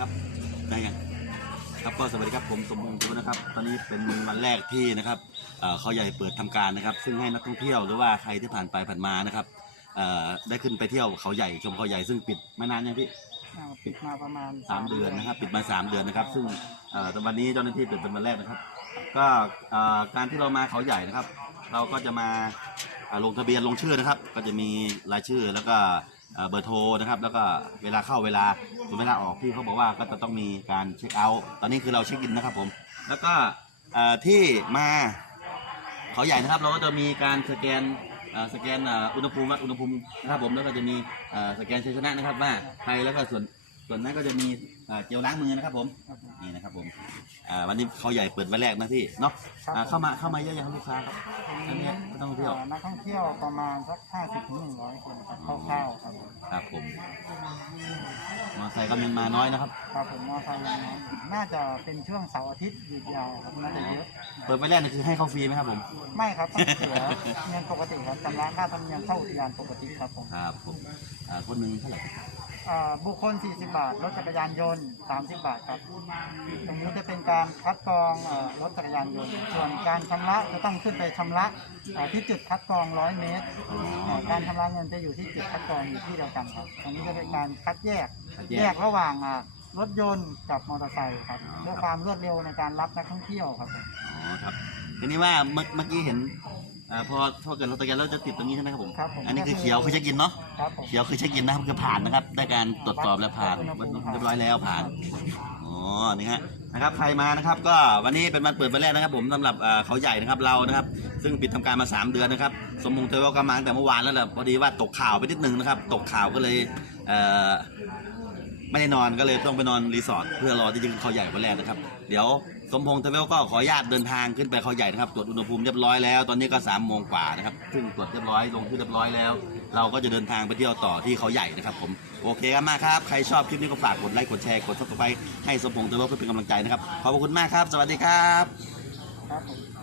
ครับได้ยังครับก็สวัสดีครับผมสมพงษ์ทุนะครับ ตอนนี้เป็นวันแรกที่นะครับเอ่อเขาใหญ่เปิดทำการนะครับ ซึ่งให้นักท่องเที่ยวหรือว่าใครที่ผ่านไปผ่านมานะครับเอ่อได้ขึ้นไปเที่ยวเขาใหญ่ชมเขาใหญ่ซึ่งปิดไม่นานยังพี่อ่าปิดมาประมาณสามเดือนนะครับ ปิดมาสามเดือนนะครับ ซึ่งเอ่อแต่วันนี้เจ้าหน้าที่เปิดเป็นวันแรกนะครับ ก็เอ่อการที่เรามาเขาใหญ่นะครับ เราก็จะมาอ่าลงทะเบียนลงชื่อนะครับ ก็จะมีรายชื่อแล้วก็ เบอร์โทรนะครับ แล้วก็เวลาเข้าเวลาส่วนเวลาออกพี่เขาบอกว่าก็จะต้องมีการเช็คเอาท์ตอนนี้คือเราเช็คอินนะครับผม แล้วก็เอ่อที่มาเขาใหญ่นะครับ เราก็จะมีการสแกนเอ่อสแกนเอ่ออุณหภูมิวัดอุณหภูมินะครับผมแล้วก็จะมีเอ่อสแกนชัยชนะนะครับว่าใครแล้วก็ส่วน ส่วนนั้นก็จะมีเอ่อเจลล้างมือนะครับผมครับผมนี่นะครับผมอ่าวันนี้เขาใหญ่เปิดวันแรกนะพี่เนาะครับอ่าเข้ามาเข้ามาเยอะยังครับลูกค้าครับอันนี้นักท่องเที่ยวอ่านักท่องเที่ยวประมาณสัก50ถึง100คนครับคร่าวๆครับผมครับผมมอเตอร์ไซค์ก็ยังมาน้อยนะครับครับผมมอไซค์ยังน้อยอยู่น่าจะเป็นช่วงเสาร์อาทิตย์หยุดยาวครับน่าจะเยอะเปิดวันแรกนี่คือให้เข้าฟรีไหมครับผมไม่ครับต้องเสียเงินปกติครับชำระค่าธรรมเนียมเข้าอุทยานปกติครับผมครับผมอ่าคนหนึ่งเท่าไหร่ อ่าบุคคล 40 บาท รถจักรยานยนต์ 30 บาทครับ ตรงนี้จะเป็นการคัดกรองเอ่อรถจักรยานยนต์ ส่วนการชำระจะต้องขึ้นไปชำระอ่าที่จุดคัดกรอง 100 เมตรอ่าการชำระเงินจะอยู่ที่จุดคัดกรองอยู่ที่เดียวกันครับ ตรงนี้จะเป็นการคัดแยก คัดแยกระหว่างอ่ารถยนต์กับมอเตอร์ไซค์ครับเพื่อความรวดเร็วในการรับนักท่องเที่ยวครับผม อ๋อครับทีนี้ว่าเมื่อเมื่อกี้เห็น อ่าพอถ้าเกิดเราตะแกนเราจะติดตรงนี้ใช่ไหมครับผมครับผม อันนี้คือเขียวคือเช็คอินเนาะครับผมเขียวคือเช็คอินนะครับคือผ่านนะครับได้การตรวจสอบและผ่านเรียบร้อยแล้วผ่านอ๋อนี่ฮะนะครับใครมานะครับ ก็วันนี้เป็นวันเปิดวันแรกนะครับ ผมสำหรับเอ่อเขาใหญ่นะครับเรานะครับ ซึ่งปิดทำการมา 3 เดือนนะครับ สมมงเทวก็มาตั้งแต่เมื่อวานแล้วแหละพอดีว่าตกข่าวไปนิดนึงนะครับ ตกข่าวก็เลยเอ่อ ไม่ได้นอนก็เลยต้องไปนอนรีสอร์ทเพื่อรอที่จะขึ้นเขาใหญ่วันแรกนะครับ เดี๋ยวสมพงษ์เทเวลก็ขออนุญาตเดินทางขึ้นไปเขาใหญ่นะครับตรวจอุณหภูมิเรียบร้อยแล้วตอนนี้ก็3ามโมงกว่านะครับซึ่งตรวจเรียบร้อยลงชื่เรียบร้อยแล้ว เราก็จะเดินทางไปเที่ยวต่อที่เขาใหญ่นะครับ ผมโอเคครับมากครับใครชอบคลิปนี้ก็ฝากกดไลค์กดแชร์กดซับสไครต์ให้สมพงษ์เทเวลเพื่อเป็นกำลังใจนะครับขอบคุณมากครับ สวัสดีครับครับผม